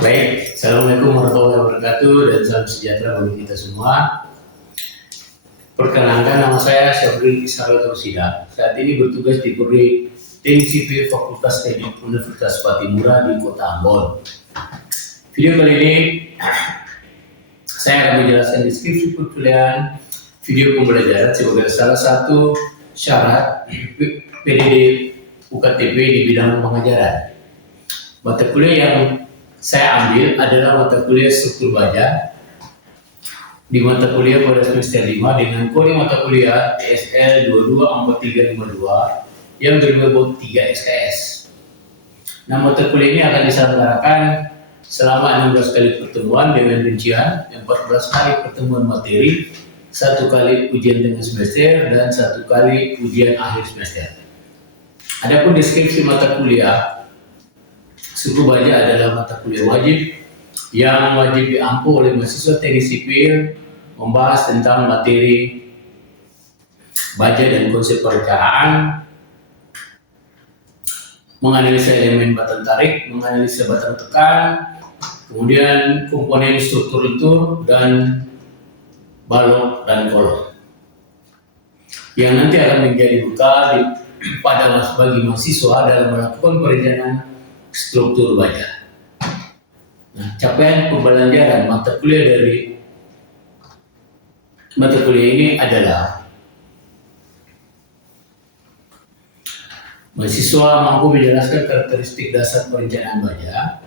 Baik, Assalamualaikum warahmatullahi wabarakatuh dan salam sejahtera bagi kita semua. Perkenalkan, nama saya Syafri Isharat Rosida. Saat ini bertugas di Proyek Tim Sipil Fakultas Teknik Universitas Patimura di Kota Ambon. Video kali ini saya akan menjelaskan deskripsi perkuliahan video pembelajaran sebagai salah satu syarat PDD UKTP di bidang pengajaran. Mata kuliah yang saya ambil adalah mata kuliah struktur baja di mata kuliah pada semester 5 dengan kode mata kuliah ESL 224352 yang berbobot 3 SKS. Nah, mata kuliah ini akan diselenggarakan selama 16 kali pertemuan dengan rincian 14 kali pertemuan materi, 1 kali ujian tengah semester dan 1 kali ujian akhir semester. Adapun deskripsi mata kuliah, suku baja adalah mata kuliah wajib yang wajib diampu oleh mahasiswa teknik sipil, membahas tentang materi baja dan konsep perencanaan, menganalisa elemen batang tarik, menganalisa batang tekan, kemudian komponen struktur lentur dan balok dan kolom, yang nanti akan menjadi bekal bagi mahasiswa dalam melakukan perencanaan struktur baja. Nah, capaian pembelajaran mata kuliah dari mata kuliah ini adalah mahasiswa mampu menjelaskan karakteristik dasar perencanaan baja.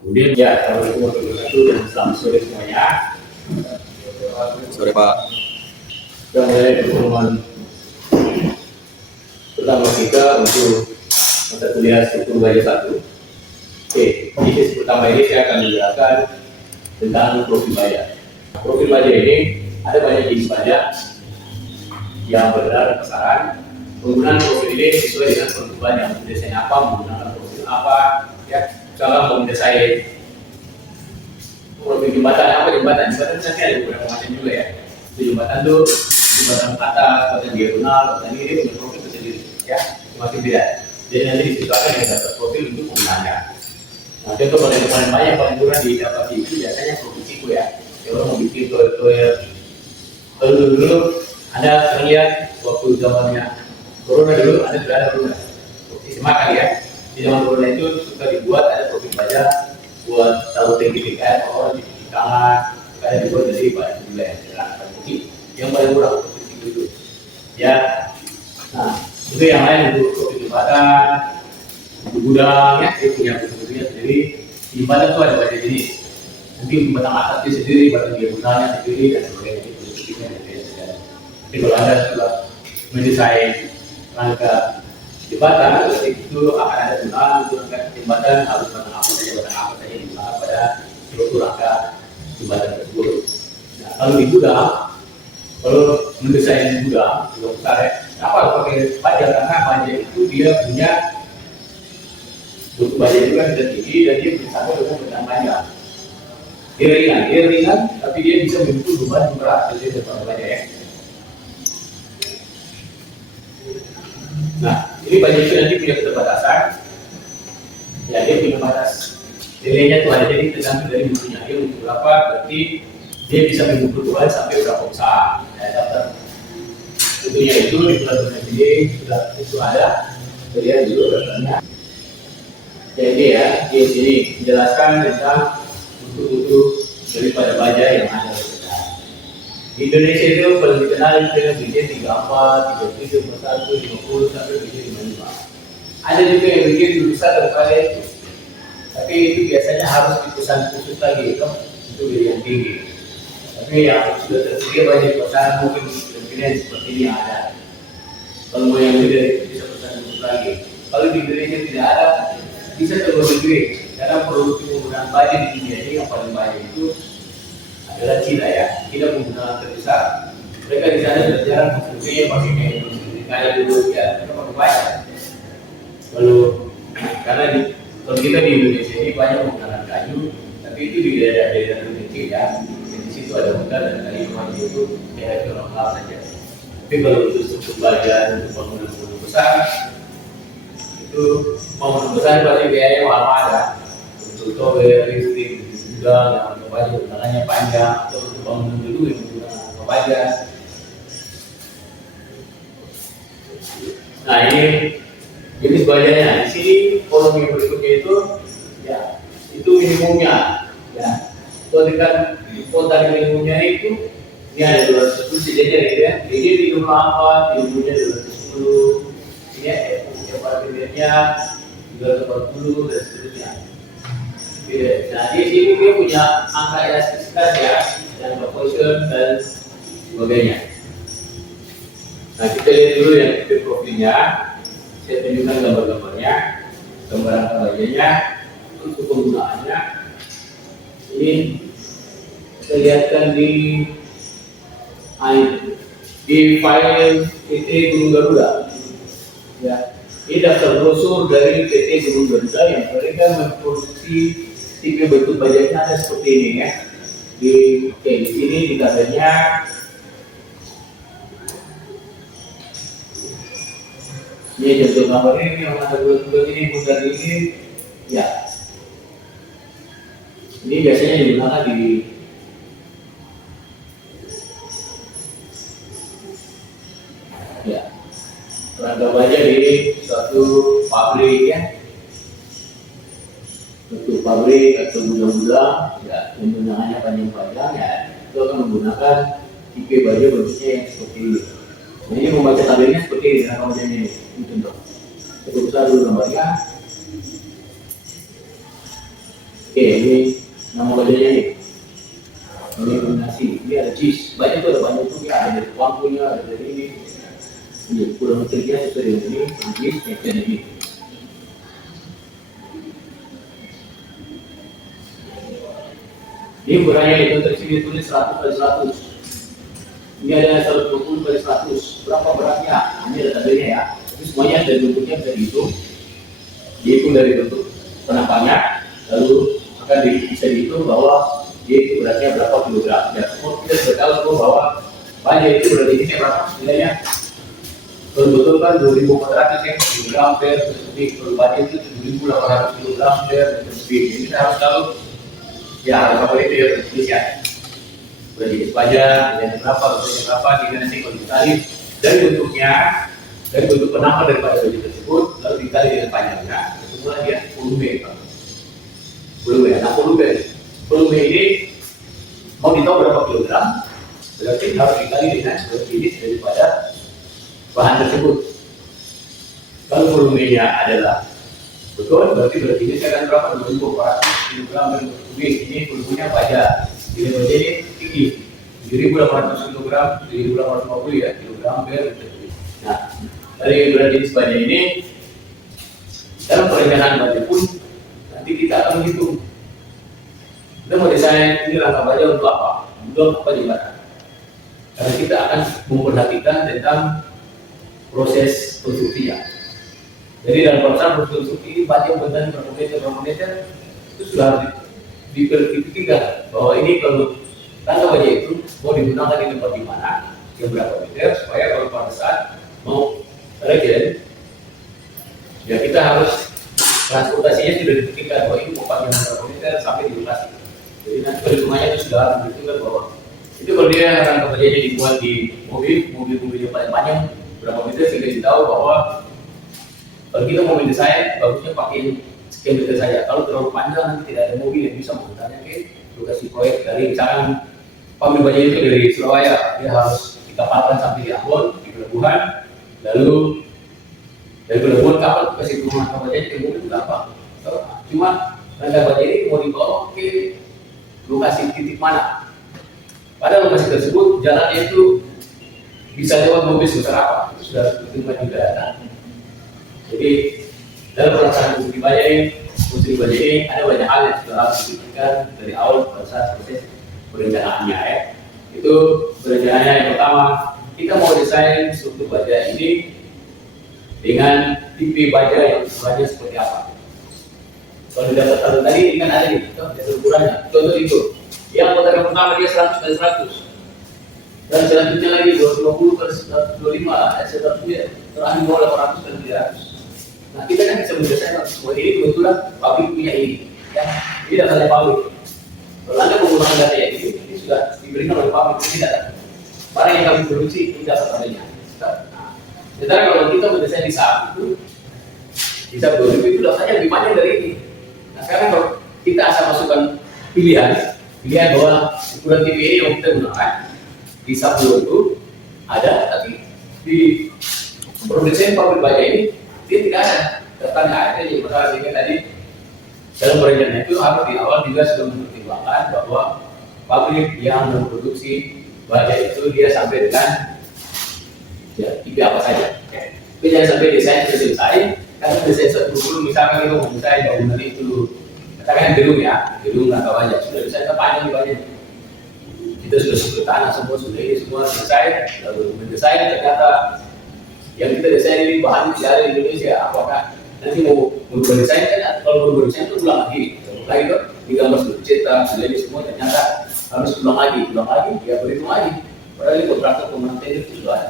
Kemudian Assalamualaikum warahmatullahi wabarakatuh dan selamat sore semuanya. Sore Pak. Kita mulai pertemuan pertama kita untuk mata kuliah struktur baja 1. Oke, di sesi pertama ini saya akan menjelaskan tentang profil baja. Profil baja ini ada banyak jenis baja yang beredar pasaran. Penggunaan profil ini sesuai dengan kebutuhan yang mendesain apa, menggunakan profil apa, ya. Misalnya mau mendesain profil jembatan apa, jembatan nanti ada beberapa macam juga ya. Di jembatan tuh jembatan atas, jembatan diagonal, jembatan ini punya profil sendiri, ya, semakin beda. Jadi nanti disesuaikan dengan daftar profil untuk penggunanya. Nah, contoh paling banyak paling murah didapat itu biasanya profil siku ya. Kalau mau bikin proyek dulu ada sering lihat waktu zamannya corona dulu ada corona profil semakan ya. Di zaman corona itu suka dibuat ada profil baja buat tahu tinggi orang di tangan, kayak dibuat dari bahan juga yang paling murah profil siku itu. Ya, nah itu yang lain untuk profil jembatan, untuk gudang ya, dia punya profilnya sendiri. Di jembatan itu ada banyak jenis. Nanti jembatan atasnya sendiri, batang diagonalnya sendiri dan sebagainya itu profilnya beda-beda. Tapi kalau Anda sudah mendesain rangka jembatan, berarti itu akan ada tulang untuk rangka jembatan harus batang apa saja digunakan pada struktur rangka jembatan tersebut. Nah, kalau di gudang, kalau mendesain gudang besar ya, apa pakai baja karena baja itu dia punya bentuk baja itu kan sudah tinggi dan dia bersama dengan benang panjang. Dia ringan, tapi dia bisa memikul beban berat jadi depan baja ya. Nah, ini baja itu nanti punya keterbatasan. Ya, dia punya batas. Nilainya itu ada jadi tergantung dari mutunya. Dia untuk berapa, berarti dia bisa memikul beban sampai berapa usaha. Ya, daftar tentunya itu di bulan ini sudah itu ada. Lihat dulu daftarnya. Jadi ya, di sini menjelaskan tentang bentuk-bentuk daripada baja yang ada di kita. Di Indonesia itu paling dikenal dengan bikin 34, 37, 41, 50 sampai bikin 55. Ada juga yang bikin besar daripada itu. Tapi itu biasanya harus dipesan khusus lagi kan untuk yang tinggi. Tapi yang sudah tersedia banyak pesanan mungkin pilihan seperti ini ada. Kalau mau yang beda itu bisa pesan khusus lagi. Kalau di Indonesia tidak ada, bisa keluar negeri karena produksi penggunaan baja di dunia ini yang paling banyak itu adalah Cina ya. Cina penggunaan terbesar. Mereka di sana sudah jarang produksinya pakai kayak dulu ya, mereka pakai baja. Kalau kita di Indonesia ini banyak menggunakan kayu, tapi itu di daerah-daerah terpencil ya. Di situ ada hutan dan kayu maju itu daerah lokal saja. Tapi kalau untuk struktur baja untuk bangunan besar itu bangunan besar pasti biayanya mahal ada. untuk tower, listrik, gudang yang baja undangannya panjang, atau untuk bangunan dulu yang menggunakan baja. Nah ini jenis bajanya. Di sini kolom yang berikutnya itu ya itu minimumnya ya. Kalau dengan kuota minimumnya itu ini ada 210 sejajar ya. Ini di rumah apa? Minimumnya 210. Ini ya para pilihannya 240 dan seterusnya. Nah di sini dia punya angka elastisitas ya, dan proportion dan sebagainya. Nah kita lihat dulu yang tipe profilnya. Saya tunjukkan gambar-gambarnya, gambar angka bajanya, untuk penggunaannya. Ini kita lihatkan di file PT Gunung Garuda. Ya, ini daftar brosur dari PT Gunung Garuda yang mereka memproduksi tipe bentuk bajaknya ada seperti ini ya. Di sini di katanya ini contoh gambar ini yang ada bulan ini mudah ini ya. Ini biasanya digunakan di ya rangka baja di suatu pabrik ya, untuk pabrik atau gudang-gudang ya, penggunaannya panjang-panjang ya, itu akan menggunakan tipe baja bentuknya yang seperti ini. Nah, ini membaca tabelnya seperti ini, rangka bajanya ini contoh. Kita buka dulu gambarnya. Oke, ini nama bajanya ini. Ini kombinasi, ini ada cheese, banyak tuh, ada banyak tuh ya, ada dari wangkunya, ada dari ini. Ini kurang kerja sesuai dengan ini, cheese, dan ini. Ini ukurannya itu tersini tulis 100 kali 100. Ini ada 120 kali 100. Berapa beratnya? Ini ada tabelnya ya. Tapi semuanya dari bentuknya bisa dihitung. Dihitung dari bentuk penampaknya, lalu akan bisa dihitung bahwa dia itu beratnya berapa kilogram. Ya, semua kita sudah tahu bahwa baja itu berarti ini berapa nilainya. Betul kan 2.400 ya kilogram per detik. Kalau baja itu 7.800 kilogram per detik. Jadi kita harus tahu ya berapa itu ya Indonesia. Berarti baja dan berapa, bentuknya berapa, jika nanti kalau dikali dari bentuknya, dari bentuk penambah daripada baju tersebut, lalu dikali dengan panjangnya, kemudian dia volume. Volume, nah volume ini mau ditahu berapa kilogram, berarti harus dikali dengan jenis daripada bahan tersebut. Kalau volumenya adalah betul, berarti ini akan berapa 2.400 kilogram per kubik. Ini volumenya baja. Ini baja ini tinggi, 7.800 kilogram, 7.850 ya kilogram per kubik. Nah, dari berat jenis baja ini dalam perencanaan baja pun nanti kita akan menghitung. Kita mau desain ini rangka baja untuk apa? Untuk apa jembatan? Karena kita akan memperhatikan tentang proses konstruksinya. Jadi dalam proses konstruksi baja bentan berapa meter itu sudah harus diperhatikan bahwa ini kalau rangka baja itu mau digunakan di tempat di mana, yang berapa meter, supaya kalau pada saat mau regen, ya kita harus transportasinya sudah ditentukan bahwa ini mau panjang berapa meter sampai di lokasi. Jadi nanti perhitungannya itu sudah harus ditentukan bahwa itu kalau dia rangka bajanya dibuat di mobil-mobilnya paling panjang berapa meter, sehingga ditahu bahwa kalau kita mau mendesain bagusnya pakai sekian meter saja. Kalau terlalu panjang nanti tidak ada mobil yang bisa mengantarnya ke lokasi proyek. Dari misalkan pabrik baja itu dari Surabaya, dia harus dikapalkan sampai di Ambon, di pelabuhan, lalu dari pelabuhan kapal kasih rumah rangka bajanya ke mobil itu gampang. Cuma rangka baja ini mau dibawa ke lokasi titik mana? Pada lokasi tersebut jalannya itu bisa lewat mobil sebesar apa? Itu sudah ditentukan juga. Nah, jadi dalam pelaksanaan konstruksi baja ini ada banyak hal yang sudah harus dipikirkan dari awal pada saat proses perencanaannya ya. Itu perencanaannya yang pertama, kita mau desain struktur baja ini dengan tipe baja yang ukurannya seperti apa. Kalau di daftar tadi ini kan ada nih, ukurannya. Contoh itu, yang kotak yang pertama dia 100 kali 100, dan selanjutnya lagi 250 kali 125, seterusnya terakhir 800 kali 300. Nah kita kan bisa mendesain semua ini kebetulan pabrik punya ini, ya. Tidak ada pabrik. Kalau Anda menggunakan data yang ini sudah diberikan oleh pabrik, tidak. Barang yang kami produksi tidak sebenarnya. Nah, sementara kalau kita mendesain di saat itu, di saat 2000 itu datanya lebih banyak dari ini. Nah sekarang kalau kita asal masukkan pilihan bahwa ukuran TV ini yang kita gunakan di saat itu ada, tapi di produsen pabrik baja ini dia tidak ada. Datanya ada, jadi masalah sehingga tadi dalam perencanaan itu harus di awal juga sudah mempertimbangkan bahwa pabrik yang memproduksi baja itu dia sampai dengan ya, IP apa saja. Tapi jangan sampai desain sudah selesai, karena desain dulu misalkan itu mau desain bangunan itu, katakan gedung ya, gedung atau baja sudah desain panjang di baja. Kita sudah sebut tanah semua sudah ini semua selesai, lalu mendesain ternyata yang kita desain ini bahan tidak ada di Indonesia, apakah nanti mau berubah desain kan? Kalau berubah desain itu ulang lagi tuh digambar sudah cetak sudah ini semua ternyata harus ulang lagi ya berhitung lagi. Padahal ini kontraktor pemerintah itu sudah ada.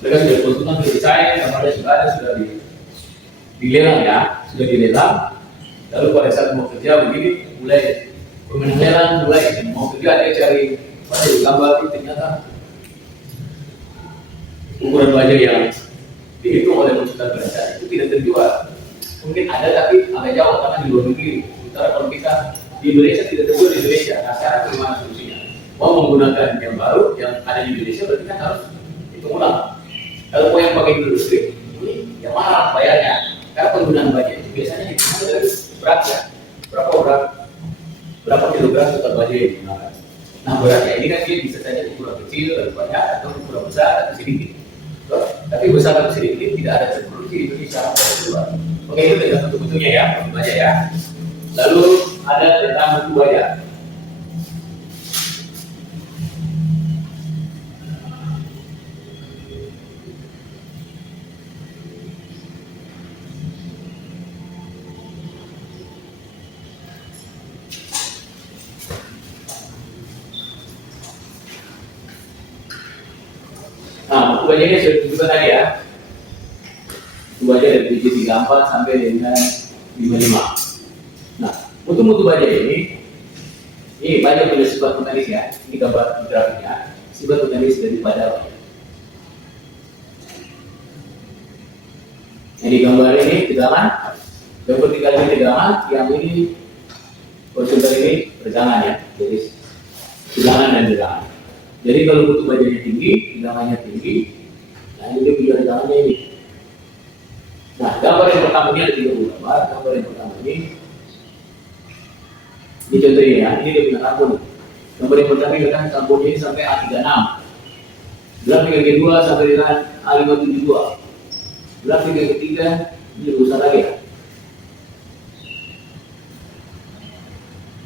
Mereka sudah konsultan ke desain, kamarnya sudah ada, sudah dilelang ya, sudah dilelang. Lalu pada saat mau kerja begini, mulai pemenang lelang, mulai mau kerja dia cari pada gambar itu ternyata ukuran baja yang dihitung oleh konsultan perencanaan itu tidak terjual. Mungkin ada tapi agak jauh karena di luar negeri. Sementara kalau kita di Indonesia tidak terjual di Indonesia. Nah sekarang bagaimana solusinya? Mau menggunakan yang baru yang ada di Indonesia berarti kan harus hitung ulang. Kalau mau yang pakai industri ini yang mahal bayarnya. Karena penggunaan baja itu biasanya hitungan dari beratnya. Berapa kilogram total baja yang digunakan. Nah beratnya ini kan dia bisa saja ukuran kecil, lebih banyak atau ukuran besar atau sedikit. Tapi besar atau sedikit tidak ada terproduksi di Indonesia. Oke itu tentang bentuk-bentuknya ya, baja ya. Lalu ada tentang bentuk baja. Nah, bentuk bajanya sudah disebutkan tadi ya. Bentuk baja dari biji 34 sampai dengan 55. Nah, untuk mutu baja ini baja punya sifat mekanis ya. Ini gambar grafiknya. Sifat mekanis daripada baja. Yang digambar ini tegangan, yang vertikal ini tegangan, yang ini horizontal ini tegangan ya. Jadi tegangan dan tegangan. Jadi kalau butuh bajanya tinggi, tegangannya tinggi, nah ini dia punya tegangannya ini. Nah, gambar yang pertama ini ada 30 gambar. Gambar yang pertama ini contohnya ya, ini dia punya karbon. Gambar yang pertama ini kan karbonnya ini sampai A36. Grafik yang kedua sampai dengan A572. Grafik yang ketiga ini lebih besar lagi ya.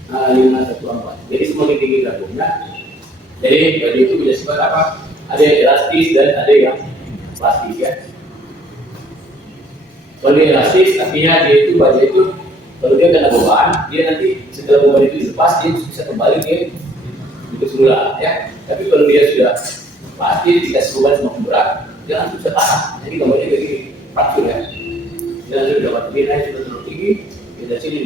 A514. Jadi semakin tinggi karbonnya. Jadi itu bisa sifat apa? Ada yang elastis dan ada yang plastis ya. Kalau dia elastis, artinya dia itu baja itu kalau dia kena beban, dia nanti setelah beban itu dilepas dia bisa kembali ke semula ya. Tapi kalau dia sudah pasti dikasih beban semakin berat, dia langsung bisa tahan. Jadi gambarnya kayak gini, praktik ya. Dia langsung dapat dia naik sudah terlalu tinggi, dia dari sini.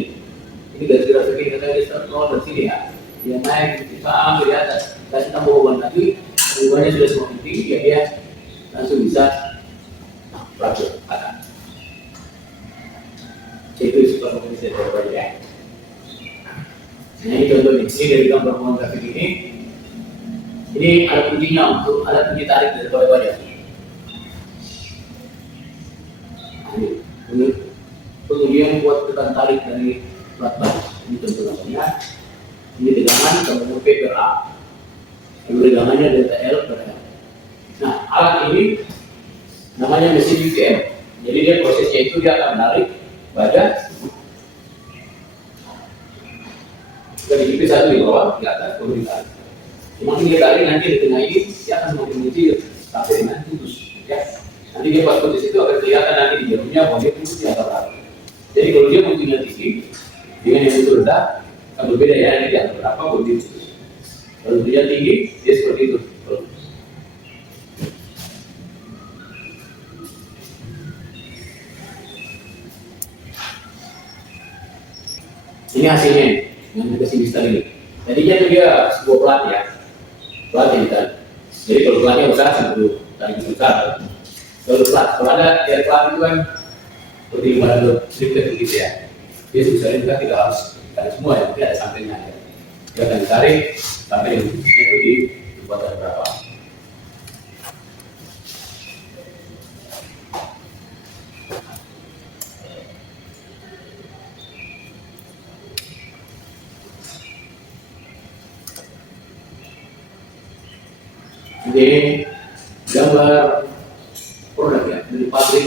Ini garis segini katanya dia start nol dari sini ya. Dia naik sampai di atas, kasih tambah beban lagi, bebannya sudah semakin tinggi ya dia langsung bisa praktik akan. Itu sifat mekanis dari baja ya. Nah ini contohnya, ini dari gambar pohon grafik ini. Ini alat ujinya untuk alat uji tarik dari baja. Ini pengujian buat tekan tarik dari plat ban. Ini contoh gambarnya. Ini tegangan kemudian P per A. Ini tegangannya delta L per L. Nah alat ini namanya mesin UTM. Jadi dia prosesnya itu dia akan menarik baja dari IP satu di bawah di atas baru ditarik. Semakin dia tarik nanti di tengah ini dia akan semakin kecil sampai dengan putus ya. Nanti dia pas putus itu akan kelihatan nanti di jarumnya bahwa dia putus di antara. Jadi kalau dia butuhnya tinggi dengan yang butuh rendah akan berbeda ya, nanti di antara berapa baru dia putus. Kalau butuhnya tinggi dia seperti itu. Ini hasilnya yang dikasih Mister ini. Tadinya tuh dia sebuah plat ya, plat yang tadi. Jadi kalau platnya besar satu tadi besar. Kalau plat, kalau ada dia plat itu kan seperti pada sedikit begitu ya. Dia susahnya juga tidak harus tarik semua ya, tapi ada sampingnya ya. Dia akan ditarik sampai yang itu di tempat berapa. Jadi gambar produk ya dari pabrik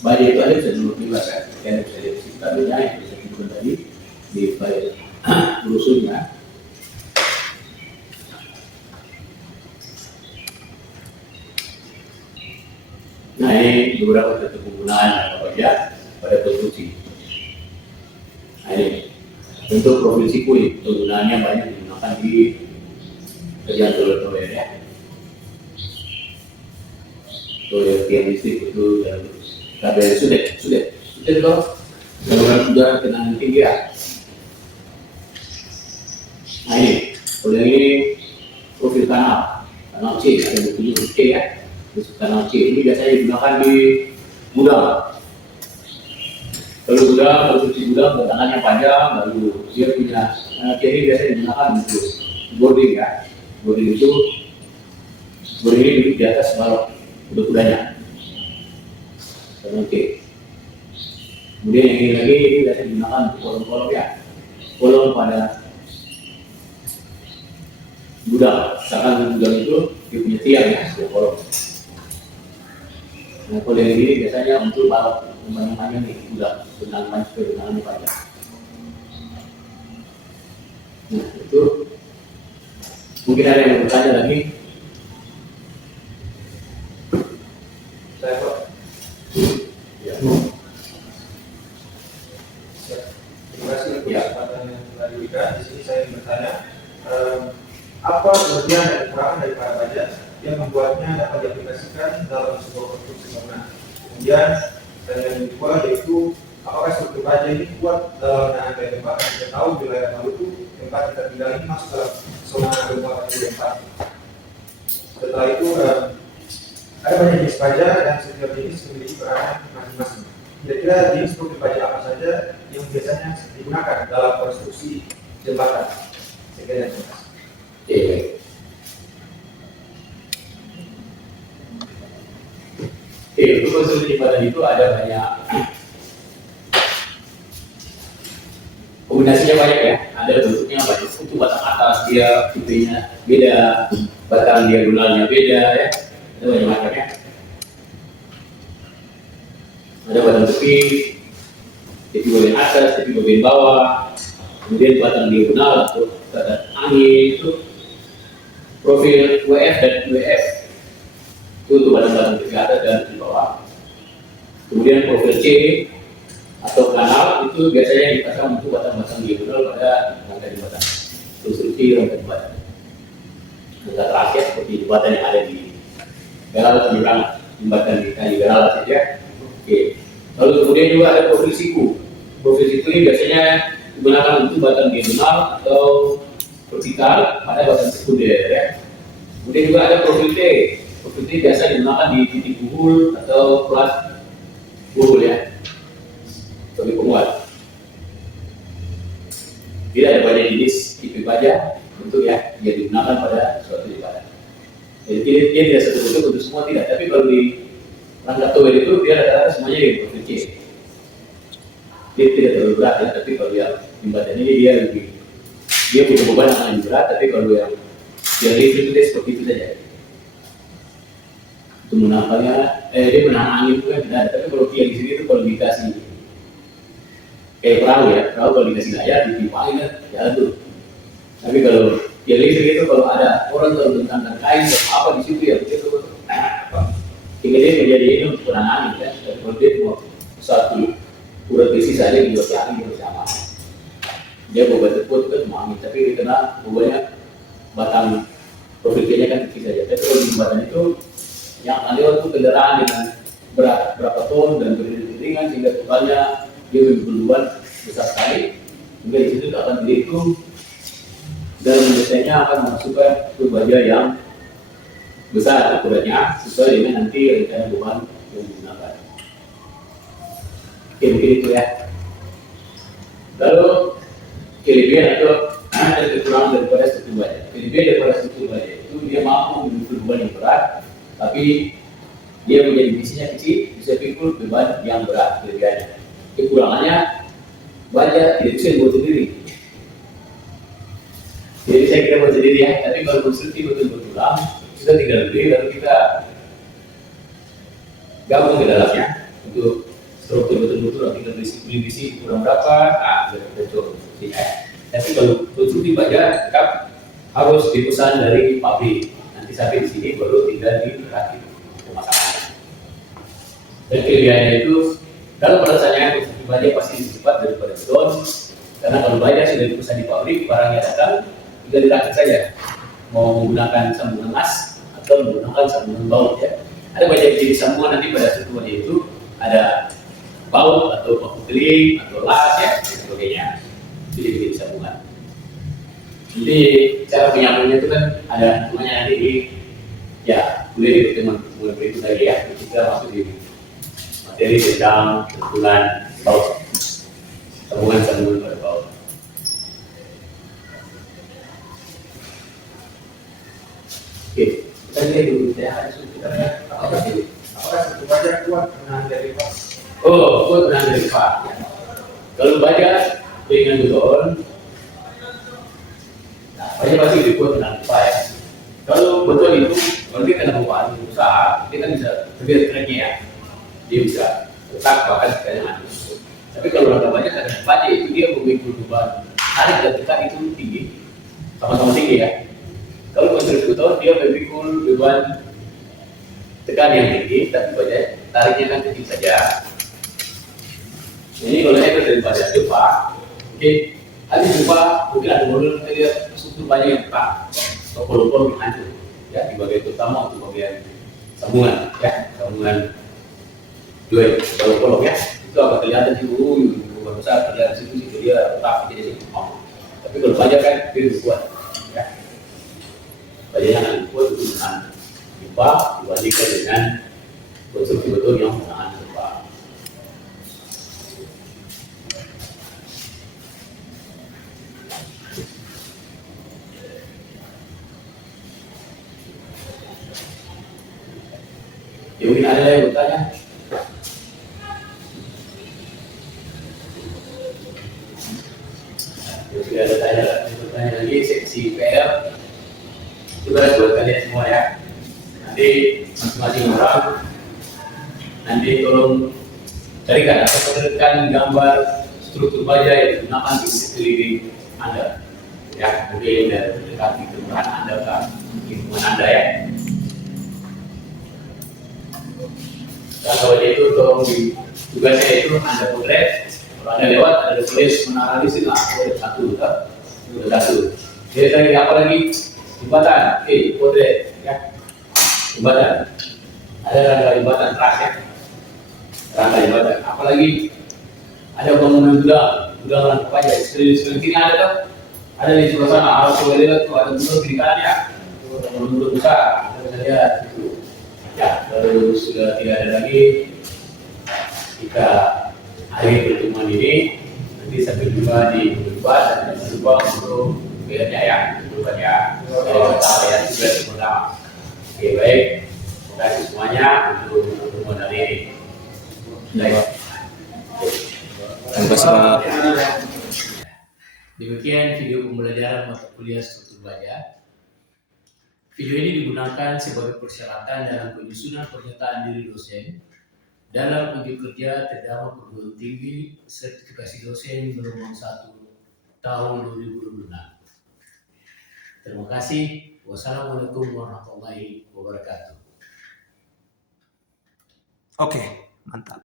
baja itu ada bisa dibebas kan, yang bisa dibebasnya yang bisa dibuat tadi di file rusunnya. Nah ini beberapa bentuk penggunaan baja pada konstruksi. Nah ini bentuk profil siku ini penggunaannya banyak digunakan di kerjaan toilet ya. Toilet tiang listrik itu dan kabel sudah loh. Kalau sudah kena tinggi ya. Nah ini, kalau yang ini profil kanal C, ada bentuknya C ya. Kanal C ini biasanya digunakan di gudang. Kalau gudang, konstruksi gudang, batangannya panjang, lalu dia punya kanal C ini biasanya digunakan untuk boarding ya. Boarding itu boarding ini duduk di atas balok kudanya. Oke. Kemudian yang ini lagi ini biasanya digunakan untuk kolom-kolom ya. Kolom pada gudang. Misalkan gudang itu dia punya tiang ya, sebuah kolom. Nah, kalau yang ini biasanya untuk balok panjang nih gudang, benangan panjang. Nah, itu mungkin ada yang bertanya lagi. Ya. Terima kasih untuk kesempatan yang telah diberikan. Di sini saya ingin bertanya, apa kelebihan dan kekurangan dari para baja yang membuatnya dapat diaplikasikan dalam sebuah konstruksi bangunan. Kemudian yang kedua yaitu apakah struktur baja ini kuat dalam menahan gaya gempa? Kita tahu di wilayah Maluku tempat kita tinggal ini masuk dalam zona gempa kategori 4. Setelah itu ada banyak jenis baja dan setiap jenis memiliki peranan masing-masing. Kira-kira jenis struktur baja apa saja yang biasanya digunakan dalam konstruksi jembatan? Sekian, terima kasih. Untuk konstruksi jembatan itu ada banyak kombinasinya banyak ya. Ada bentuknya banyak. Untuk batang atas dia tipenya beda, batang diagonalnya beda ya. Ada banyak macamnya. Ada batang tepi bagian atas, tepi bagian bawah, kemudian batang diagonal atau batang angin itu profil WF dan WF itu untuk batang-batang tepi atas dan di bawah. Kemudian profil C atau kanal itu biasanya dipasang untuk batang-batang diagonal pada rangka jembatan, konstruksi rangka jembatan. Rangka terakhir seperti jembatan yang ada di Garalat penyeberangan, jembatan di Kali Garalat saja. Oke. Lalu kemudian juga ada profil siku. Profil siku ini biasanya digunakan untuk batang diagonal atau vertikal pada batang sekunder ya. Kemudian juga ada profil T. Profil T biasa digunakan di titik buhul atau plat buhul ya, sebagai penguat. Tidak ada banyak jenis tipe baja untuk ya yang digunakan pada suatu jembatan. Jadi dia tidak satu bentuk untuk semua tidak, tapi kalau di rangka tower itu dia rata-rata semuanya di profil C. Dia tidak terlalu berat ya, tapi kalau yang jembatan ini dia punya beban yang lebih berat, tapi kalau yang listrik itu dia seperti itu saja. Untuk menampaknya, dia menahan angin itu kan tidak ada, tapi kalau tiang di sini itu kalau dikasih kayak perahu ya, perahu kalau dikasih layar ditimpa angin kan jalan tuh. Tapi kalau tiang listrik itu kalau ada orang kalau tentang kain atau apa di situ ya begitu. Hingga dia menjadi ini untuk menahan angin kan, dan kalau dia cuma satu urat besi saja dibuat angin bersama. Dia beban tersebut kan cuma angin, tapi karena bebannya batang profilnya kan kecil saja. Tapi kalau di jembatan itu yang akan lewat itu kendaraan dengan berat berapa ton dan beriringan sehingga totalnya dia memiliki beban besar sekali. Sehingga di situ akan dihitung dalam desainnya akan memasukkan ke baja yang besar ukurannya sesuai dengan nanti rencana beban yang digunakan. Oke, mungkin itu ya. Lalu kelebihan atau ada kekurangan daripada struktur baja. Kelebihan daripada struktur baja itu dia mampu memikul beban yang berat, tapi dia punya divisinya kecil, bisa pikul beban yang berat. Kelebihannya. Kekurangannya baja tidak bisa dibuat sendiri. Jadi saya kira buat sendiri ya, tapi kalau konstruksi betul-betul ulang, kita tinggal beli lalu kita gabung ke dalamnya untuk struktur betul-betul kita beli besi kurang berapa, kita coba konstruksinya. Tapi kalau konstruksi baja tetap harus dipesan dari pabrik. Nanti sampai di sini baru tinggal dirakit pemasangannya. Dan kelebihannya itu dalam perasaannya konstruksi baja pasti cepat daripada beton, karena kalau baja sudah dipesan di pabrik, barangnya datang tinggal dirakit saja. Mau menggunakan sambungan las atau menggunakan sambungan baut ya. Ada banyak jenis sambungan nanti pada strukturnya itu ada baut atau paku keling atau las ya dan sebagainya. Jadi jenis sambungan. Jadi cara penyambungnya itu kan ada namanya nanti di ya boleh di pertemuan berikut lagi ya. Kita masuk di materi tentang sambungan baut, sambungan pada baut. Oke, kita lihat dulu ya harus kita Apakah satu baja kuat menahan dari Pak? oh, kuat menahan dari Pak. Kalau baja dengan beton, nah baja pasti lebih kuat menahan Pak ya. Kalau beton itu, kalau dia kena beban usaha, dia kan bisa terbiasa treknya ya, dia bisa tetap bahkan sekalian mati. Tapi kalau rangka baja karena baja itu dia memikul beban tarik dan tekan itu tinggi, sama-sama tinggi ya. Kalau konstruksi beton dia memikul beban tekan yang tinggi, tapi baja tariknya kan kecil saja. Ini kalau saya dari baja jumpa, oke, ada jumpa mungkin ada modul kita lihat struktur baja yang tetap, atau kolom-kolom yang hancur, ya di bagian utama untuk bagian sambungan, ya sambungan join kolom-kolom ya, itu akan kelihatan sih, beban besar kelihatan situ dia tetap jadi situ. Tapi kalau baja kan dia lebih kuat, ya. Baja yang lebih kuat itu menahan gempa dibandingkan dengan konstruksi beton yang menahan gempa. Ya, mungkin ada yang bertanya? Sudah ada tanya lagi seksi PR. Juga buat kalian semua ya. Nanti masing-masing orang nanti tolong carikan atau potretkan gambar struktur baja yang digunakan di sekeliling Anda. Ya, mungkin dekat di tempat Anda kan, lingkungan Anda ya. Dan kalau itu tolong di tugasnya itu Anda potret. Kalau Anda lewat ada tulis menganalisis lah, ada satu. Jadi lagi apa lagi? Jembatan, potret ya. Jembatan, ada rangka jembatan keras ya. Rangka jembatan, apalagi ada bangunan gudang rangka baja. Sekeliling sini ada tuh, ada di sebelah sana. Harus boleh lihat tuh ada gudang kiri kanan ya. Gudang besar, ada bisa lihat itu. Ya, kalau sudah tidak ada lagi, kita akhiri pertemuan ini. Nanti sampai jumpa di debat dan berubah untuk bedanya ya, berubahnya. Kalau kita yang juga pertama. Oke, baik. Terima kasih semuanya untuk pertemuan hari ini. Baik. Terima kasih Pak. Demikian video pembelajaran mata kuliah struktur baja. Video ini digunakan sebagai persyaratan dalam penyusunan pernyataan diri dosen dalam uji kerja terdama perguruan tinggi sertifikasi dosen gelombang 1 tahun 2026. Terima kasih. Wassalamualaikum warahmatullahi wabarakatuh. Oke, mantap.